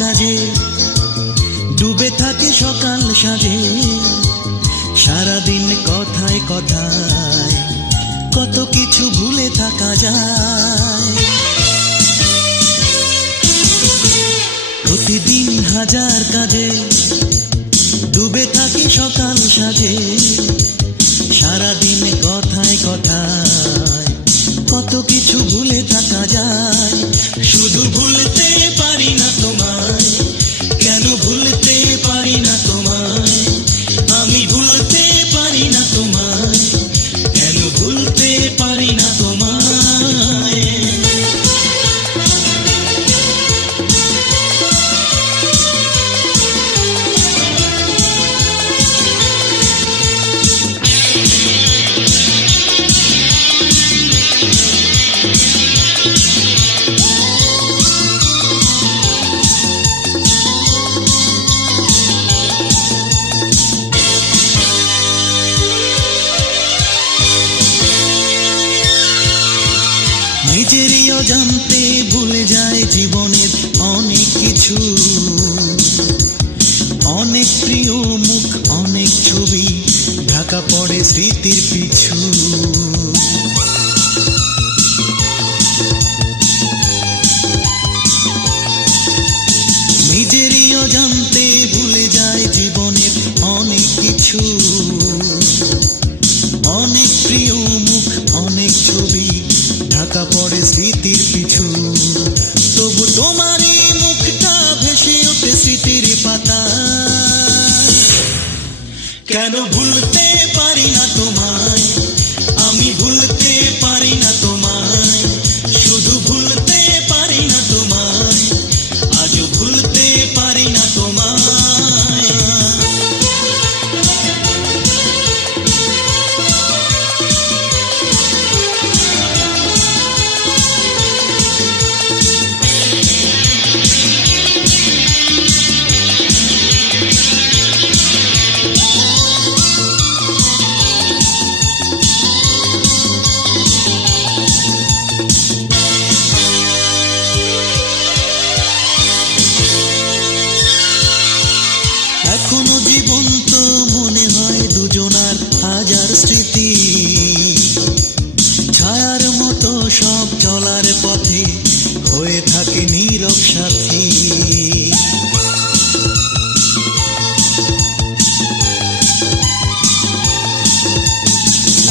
কাজে, ডুবে থাকে সকাল সাজে। সারাদিন কথায় কথায় কত কিছু ভুলে থাকা যায়। প্রতিদিন হাজার কাজে, ডুবে থাকি সকাল সাজে। সারাদিন কথায় কথায় কত কিছু ভুলে থাকা যায়। শুধু ভুলতে পারি না তোমায়, কেন ভুলতে পারি না তোমায়। আমি ভুলতে পারি না তোমায়, কেন ভুলতে পারি না তোমায়। নিজেরই অজান্তে ভুলে যায় জীবনের অনেক কিছু। অনেক প্রিয় মুখ, অনেক ছবি ঢাকা পড়ে স্মৃতির পিছু। নিজেরই অজান্তে ভুলে যায় জীবনের অনেক কিছু। অনেক প্রিয় মুখ, অনেক ছবি ঢাকা পড়ে স্মৃতির পিছু। তবু তোমারই মুখটা ভেসে ওঠে স্মৃতির পাতা। কেন ভুলতে পারি না তোমায়, আমি ভুলতে পারি না তোমায়। শুধু ভুলতে পারি না তোমায়, আজও ভুলতে পারি না তোমায়। এখনো জীবন্ত মনে হয় দুজনার হাজার স্মৃতি। ছায়ার মতো সব চলার পথে হয়ে থাকে নীরব সাথী।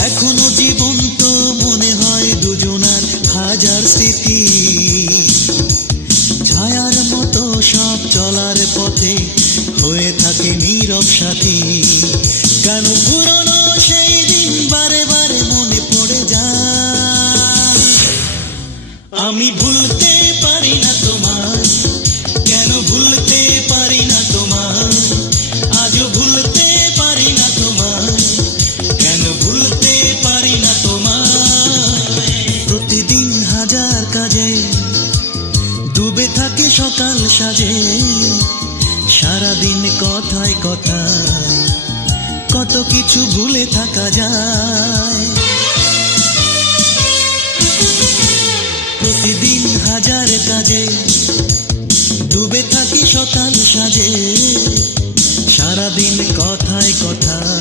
এখনো জীবন্ত মনে হয় দুজনার হাজার স্মৃতি। ছায়ার মতো সব চলার পথে হয়ে থাকে নীরব সাথী। কেন পুরনো সেই দিন বারে বারে মনে পড়ে যায়। আমি ভুলতে পারি না তোমায়, কেন ভুলতে পারি না তোমায়। আজও ভুলতে পারি না তোমায়, কেন ভুলতে পারি না তোমায়। প্রতিদিন হাজার কাজে, ডুবে থাকে সকাল সাজে। সারাদিন কথায় কথায় কত কিছু ভুলে থাকা যায়। প্রতিদিন হাজার কাজে, ডুবে থাকি সকাল সাজে। সারাদিন কথায় কথায়